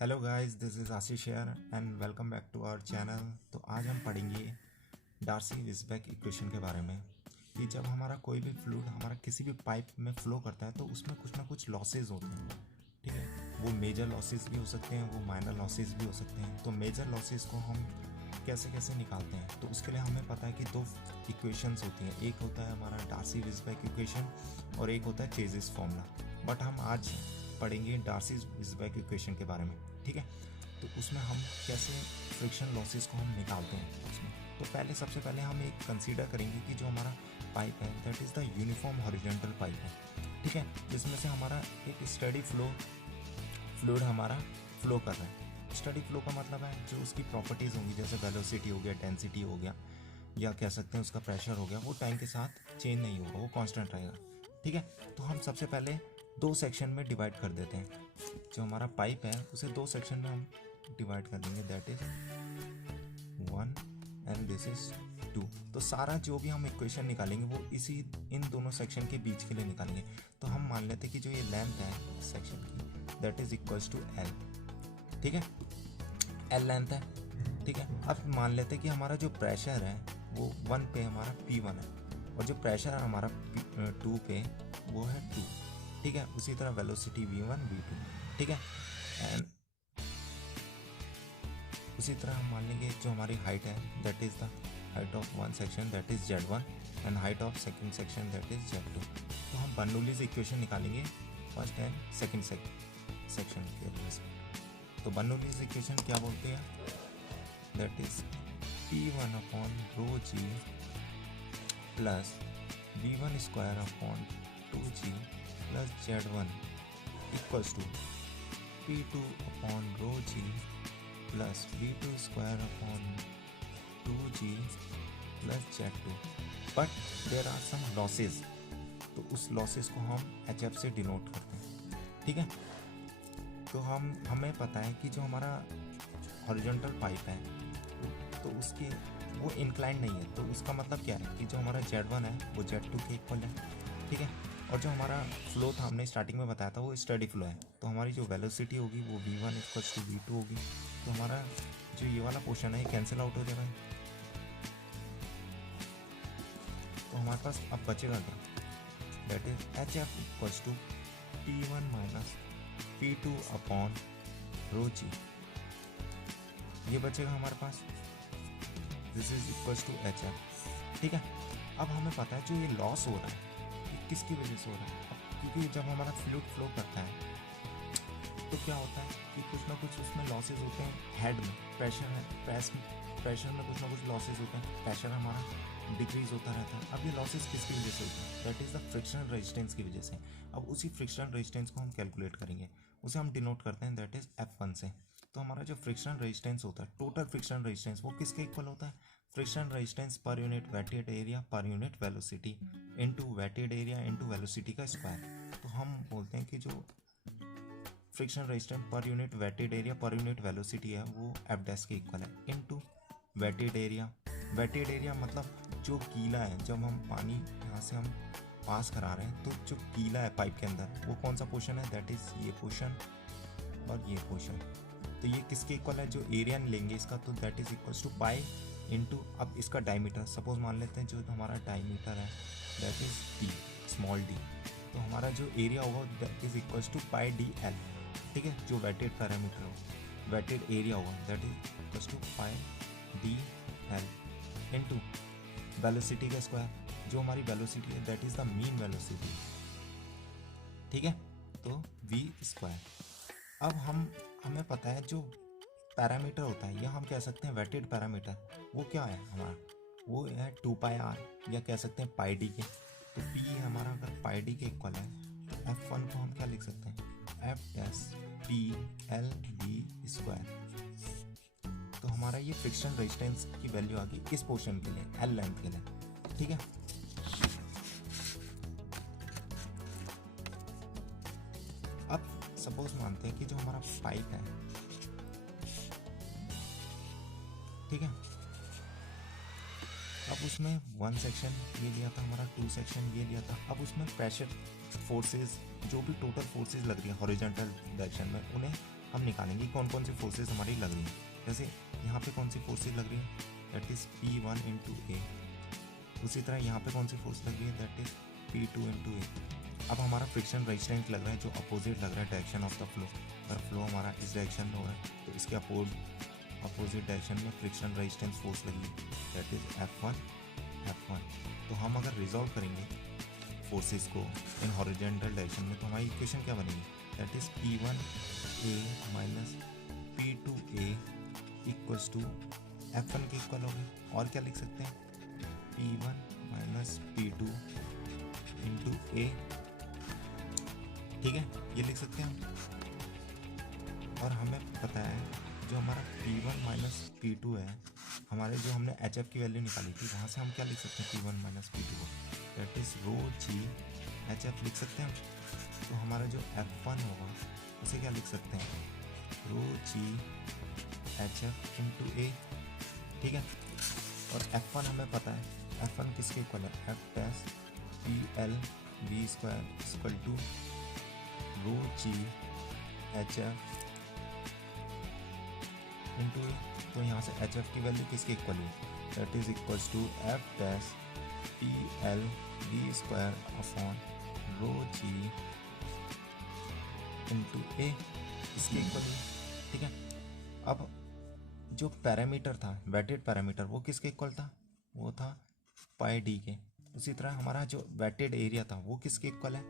Hello guys, this is Ashish here and welcome back to our channel. तो आज हम पढ़ेंगे डार्सी-वेईसबैक इक्वेशन के बारे में कि जब हमारा कोई भी फ्लूइड हमारा किसी भी पाइप में फ्लो करता है तो उसमें कुछ ना कुछ लॉसेज होते हैं। ठीक है, वो मेजर लॉसेज भी हो सकते हैं, वो माइनर लॉसेज भी हो सकते हैं। तो मेजर लॉसेज को हम कैसे कैसे निकालते हैं, तो उसके लिए हमें पता है कि दो इक्वेशंस होती हैं। एक होता है हमारा डार्सी-वेईसबैक इक्वेशन और एक होता है चेजिस फॉर्मूला। बट हम आज पढ़ेंगे डार्सी-वेईसबैक इक्वेशन के बारे में। ठीक है, तो उसमें हम कैसे फ्रिक्शन लॉसेस को हम निकालते हैं उसमें। तो सबसे पहले हम एक कंसीडर करेंगे कि जो हमारा पाइप है that is the uniform horizontal pipe है। ठीक है, जिसमें से हमारा एक स्टडी फ्लूइड हमारा फ्लो कर रहा है। स्टडी फ्लो का मतलब है जो उसकी प्रॉपर्टीज़ होंगी, जैसे वेलोसिटी हो गया, डेंसिटी हो गया, या कह सकते हैं उसका प्रेशर हो गया, वो टाइम के साथ चेंज नहीं होगा, वो कांस्टेंट रहेगा। ठीक है, तो हम सबसे पहले दो सेक्शन में डिवाइड कर देते हैं। जो हमारा पाइप है उसे दो सेक्शन में हम डिवाइड कर देंगे, that is 1 and this is 2। तो सारा जो भी हम इक्वेशन निकालेंगे वो इसी इन दोनों सेक्शन के बीच के लिए निकालेंगे। तो हम मान लेते हैं कि जो ये लेंथ है सेक्शन की that is equals to L. ठीक है, एल लेंथ है। ठीक है, अब मान लेते हैं कि हमारा जो प्रेशर है वो 1 पे हमारा P1 है और जो प्रेशर है हमारा 2 पे वो है 2। ठीक है, उसी तरह वेलोसिटी V1 V2। ठीक है, एंड उसी तरह हम मान लेंगे जो हमारी हाइट है that is the height of one section that is Z1 and height of second section that is Z2। तो हम बर्नौलीज इक्वेशन निकालेंगे फर्स्ट एंड सेकंड सेक्शन के वजह से। तो बर्नौलीज इक्वेशन क्या बोलते हैं, that is P1 upon rho g plus V1 square upon 2G plus Z1 equals to P2 upon rho g plus V2 square upon 2G plus Z2। But there are some losses, तो उस losses को हम HF से denote करते हैं। ठीक है, तो हमें पता है कि जो हमारा हॉरिजॉन्टल पाइप है तो उसके वो इंक्लाइन नहीं है। तो उसका मतलब क्या है कि जो हमारा Z1 है वो Z2 के इक्वल है। ठीक है, और जो हमारा फ्लो था हमने स्टार्टिंग में बताया था वो स्टडी फ्लो है। तो हमारी जो वेलोसिटी होगी वो V1 इक्वल्स टू V2 होगी। तो हमारा जो ये वाला पोर्शन है ये कैंसिल आउट हो जाएगा। तो हमारे पास अब बचेगा क्या, that is HF equals to P1 minus P2 upon rho g. ये बचेगा हमारे पास, this is equals to HF। ठीक है, अब हमें पता है जो ये लॉस हो रहा है ये किसकी वजह से हो रहा है। क्योंकि जब हमारा फ्लूइड फ्लो करता है तो क्या होता है कि कुछ ना कुछ उसमें लॉसेज होते हैं। हेड में प्रेशर में कुछ ना कुछ लॉसेज होते हैं, प्रेशर हमारा डिक्रीज होता रहता है। अब ये लॉसेज किसकी वजह से होते हैं, that is the friction resistance की वजह से। अब उसी फ्रिक्शन रेजिस्टेंस को हम कैलकुलेट करेंगे, उसे हम डिनोट करते हैं दैट इज़ F1 से। तो हमारा जो फ्रिक्शन रेजिस्टेंस होता है, टोटल फ्रिक्शन रेजिस्टेंस, वो किसके इक्वल होता है, friction resistance per unit wetted area per unit velocity into wetted area into velocity का स्क्वायर। तो हम बोलते हैं कि जो friction resistance per unit wetted area per unit velocity है वो F डैश के इक्वल है into wetted area. Wetted area मतलब जो गीला है, जब हम पानी यहाँ से हम पास करा रहे हैं तो जो गीला है पाइप के अंदर वो कौन सा पोर्शन है, दैट इज़ ये पोर्शन और ये पोर्शन। तो ये किसके इक्वल है, जो एरिया लेंगे इसका, तो that is equals to pi into अब इसका डायमीटर। सपोज मान लेते हैं जो हमारा डायमीटर है that is D, small d। तो हमारा जो एरिया होगा that is equals to pi DL। ठीक है, जो वेटेड पैरामीटर हो, वेटेड एरिया होगा that is equals to pi DL into velocity का स्क्वायर। जो हमारी वेलोसिटी है that is the mean velocity. ठीक है, तो V स्क्वायर। अब हमें पता है जो पैरामीटर होता है या हम कह सकते हैं वेटेड पैरामीटर, वो क्या है हमारा, वो है 2πr या कह सकते हैं पाई डी के। तो P हमारा अगर पाई डी के इक्वल है तो F1 को हम क्या लिख सकते हैं, F dash P L V square. तो हमारा ये फ्रिक्शन रेजिस्टेंस की वैल्यू आ गई इस पोर्शन के लिए, L लेंथ के लिए। ठीक है, अब सपोज मानते हैं कि जो हमारा पाइप है, ठीक है, अब उसमें वन सेक्शन ये लिया था हमारा, 2 सेक्शन ये लिया था। अब उसमें प्रेशर फोर्सेस, जो भी टोटल फोर्सेस लग रही है हॉरिजॉन्टल डायरेक्शन में, उन्हें हम निकालेंगे कौन कौन सी फोर्सेस हमारी लग रही हैं। जैसे यहाँ पे कौन सी फोर्सेस लग रही है, दैट इज़ P1 इंटू ए। उसी तरह यहाँ पे कौन सी फोर्स लग रही है, दैट इज़ P2 इंटू ए। अब हमारा फ्रिक्शन रेजिस्टेंस लग रहा है जो अपोजिट लग रहा है डायरेक्शन ऑफ द फ्लो। अगर फ्लो हमारा इस डायरेक्शन में हो रहा है तो इसके अपोजिट डायरेक्शन में फ्रिक्शन रेजिस्टेंस फोर्स लगी, दैट इज़ F1। तो हम अगर रिजॉल्व करेंगे फोर्सेस को इन हॉरिजॉन्टल डायरेक्शन में तो हमारी इक्वेशन क्या बनेगी, that is P1A minus P2A equals to F1 के इक्वल होगी। और क्या लिख सकते हैं, P1 माइनस P2 इंटू ए, ठीक है, ये लिख सकते हैं हम। और हमें पता है जो हमारा P1 माइनस P2 है, हमारे जो हमने HF की वैल्यू निकाली थी वहाँ से हम क्या लिख सकते हैं, P1 माइनस P2 को, that is rho g HF लिख सकते हैं। तो हमारा जो F1 होगा उसे क्या लिख सकते हैं, रो जी HF इंटू ए, ठीक है। और F1 हमें पता है, F1 किसके इक्वल है, F dash PL V square equal to rho g HF into A. तो यहाँ से HF की वैल्यू किसके इक्वल हुई, that is equals to F dash PL V square upon rho ji into A, इसके equal हुई, ठीक है। अब जो पैरामीटर था वेटेड पैरामीटर वो किसके इक्वल था, वो था पाई डी के। उसी तरह हमारा जो वेटेड एरिया था वो किसके इक्वल है,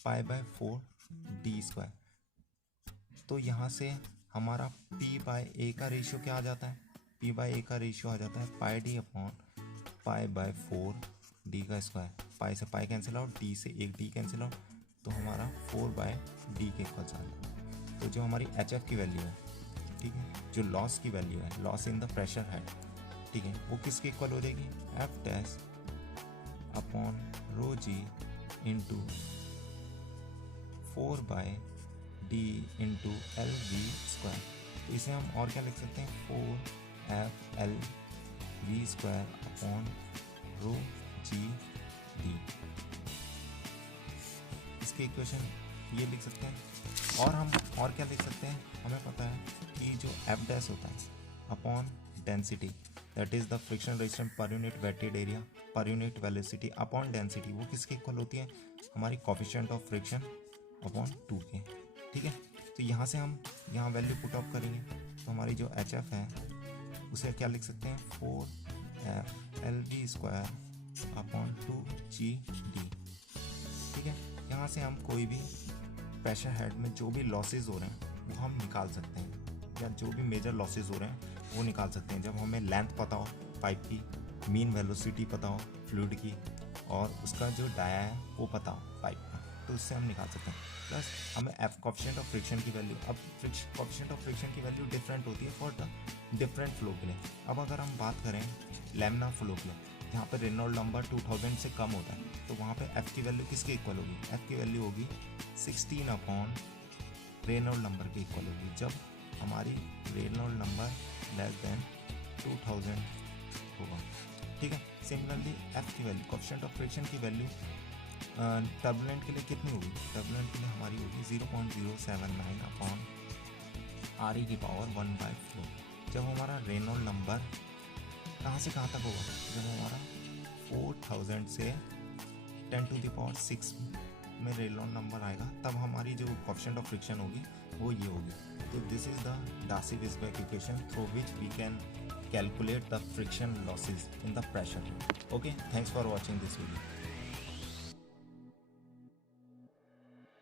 पाई बाय 4 डी स्क्वायर। तो यहाँ से हमारा P बाय ए का रेशियो क्या आ जाता है, P बाय ए का रेशियो आ जाता है pi D upon pi by 4 D का स्क्वायर। पाई से पाई कैंसिल आउट, डी से एक डी कैंसिल आउट, तो हमारा 4 बाय डी के इक्वल आ जाता है। तो जो हमारी HF की वैल्यू है, ठीक है, जो लॉस की वैल्यू है, loss in the pressure head, ठीक है, वो किसके इक्वल हो जाएगी, F dash upon rho ji into 4 by D into L V square. तो इसे हम और क्या लिख सकते हैं, 4FL V square upon rho G D, इसकी इक्वेशन ये लिख सकते हैं। और हम और क्या लिख सकते हैं, हमें पता है कि जो F डैश होता है upon density, that is the friction resistance per unit wetted area per unit velocity upon density, वो किसके इक्वल होती है, हमारी कोफिशिएंट ऑफ फ्रिक्शन अपॉन 2 के, ठीक है। तो यहाँ से हम यहाँ वैल्यू पुट ऑफ करेंगे तो हमारी जो HF है उसे क्या लिख सकते हैं, 4FLV स्क्वायर अपॉन 2GD, ठीक है। यहाँ से हम कोई भी प्रेशर हेड में जो भी लॉसेज हो रहे हैं वो हम निकाल सकते हैं, या जो भी मेजर लॉसेज हो रहे हैं वो निकाल सकते हैं जब हमें लेंथ पता हो पाइप की, मीन वेलोसिटी पता हो फ्लूइड की, और उसका जो डाया है वो पता हो पाइप का, तो उससे हम निकाल सकते हैं। प्लस हमें F कोफिशिएंट ऑफ फ्रिक्शन की वैल्यू, अब कोफिशिएंट ऑफ फ्रिक्शन की वैल्यू डिफरेंट होती है फॉर द डिफरेंट फ्लो के लिए। अब अगर हम बात करें लैमिनार फ्लो के लिए, जहाँ पर रेनॉल्ड नंबर 2000 से कम होता है, तो वहाँ पे F की वैल्यू किसके इक्वल होगी, F की वैल्यू होगी 16 अपॉन रेनॉल्ड नंबर के इक्वल होगी, जब हमारी रेनॉल्ड नंबर लेस देन 2000 होगा, ठीक है। सिमिलरली F की वैल्यू, कोफिशिएंट ऑफ फ्रिक्शन की वैल्यू टर्बुलेंट के लिए कितनी होगी, टर्बुलेंट के लिए हमारी होगी 0.079 अपॉन RE की पावर 1/4। जब हमारा रेनॉल्ड नंबर कहाँ से कहाँ तक होगा, जब हमारा 4000 से 10⁶ में रेनॉल्ड नंबर आएगा, तब हमारी जो कोफिशिएंट ऑफ फ्रिक्शन होगी वो ये होगी। तो this is the Darcy-Weisbach equation through which we can calculate the friction losses in the pressure. Okay, thanks for watching this video.